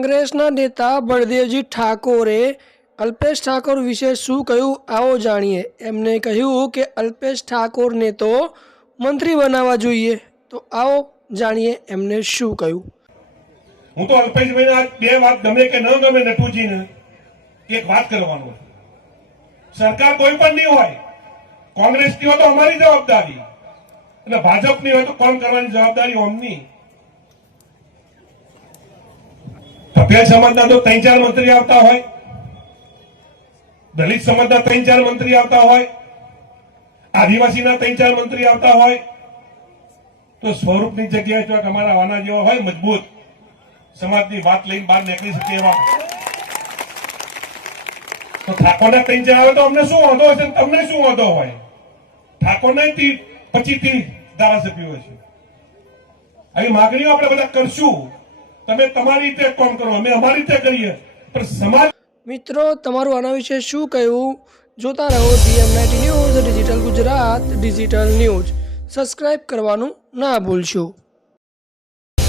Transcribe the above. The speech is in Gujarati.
કોંગ્રેસના નેતા બળદેવજી ઠાકોરે અલ્પેશ ઠાકોર વિશે શું કહ્યું આવો જાણીએ। એમને કહ્યું કે અલ્પેશ ઠાકોરને તો મંત્રી બનાવવા જોઈએ। તો આવો જાણીએ એમને શું કહ્યું। હું તો અલ્પેશભાઈને બે વાત ગમે કે ન ગમે નટુજીને એક વાત કરવાનું, સરકાર કોઈ પણ નહીં હોય, કોંગ્રેસની હોય તો અમારી જવાબદારી અને ભાજપની હોય તો કોણ કરવાની જવાબદારી અમની। પટેલ સમાજના તો 3-4 મંત્રી આવતા હોય, દલિત સમાજના 3-4 મંત્રી આવતા હોય, આદિવાસીના 3-4 મંત્રી આવતા હોય, તો સ્વરૂપની જગ્યાએ જો અમારા આના જેવા હોય મજબૂત સમાજની વાત લઈને બહાર નીકળી શકે એવા, તો ઠાકોરના 3-4 આવે તો અમને શું વાંધો હશે, તમને શું વાંધો હોય? ઠાકોરના 25-30 ધારાસભ્યો છે। આવી માગણીઓ આપણે બધા કરશું। તમે તમારી રીતે કામ કરો, અમે અમારી રીતે કરીએ, પણ સમાજ। મિત્રો, તમારું આના વિશે શું કહેવું? જોતા રહો DM90 news, digital Gujarat, digital news. Subscribe કરવાનું ના ભૂલશો।